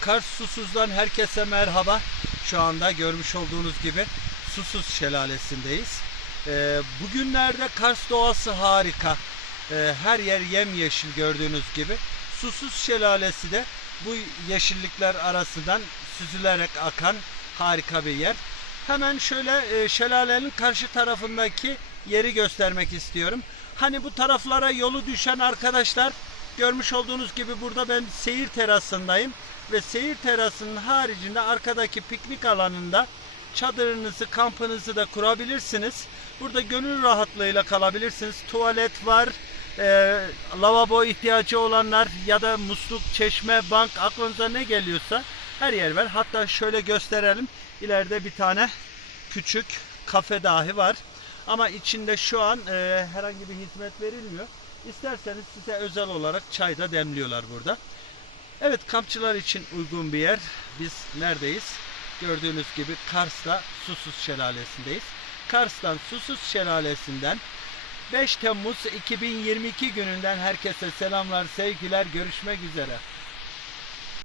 Kars Susuz'dan herkese merhaba. Şu anda görmüş olduğunuz gibi Susuz Şelalesi'ndeyiz. Ee, bugünlerde Kars doğası harika. Ee, her yer yemyeşil gördüğünüz gibi. Susuz Şelalesi de bu yeşillikler arasından süzülerek akan harika bir yer. Hemen şöyle e, şelalenin karşı tarafındaki yeri göstermek istiyorum. Hani bu taraflara yolu düşen arkadaşlar görmüş olduğunuz gibi burada ben seyir terasındayım ve seyir terasının haricinde arkadaki piknik alanında çadırınızı, kampınızı da kurabilirsiniz. Burada gönül rahatlığıyla kalabilirsiniz. Tuvalet var, e, lavabo ihtiyacı olanlar ya da musluk, çeşme, bank aklınıza ne geliyorsa her yer var. Hatta şöyle gösterelim. İleride bir tane küçük kafe dahi var. Ama içinde şu an e, herhangi bir hizmet verilmiyor. İsterseniz size özel olarak çay da demliyorlar burada. Evet kampçılar için uygun bir yer. Biz neredeyiz? Gördüğünüz gibi Kars'ta Susuz Şelalesi'ndeyiz. Kars'tan Susuz Şelalesi'nden 5 Temmuz 2022 gününden herkese selamlar, sevgiler, görüşmek üzere.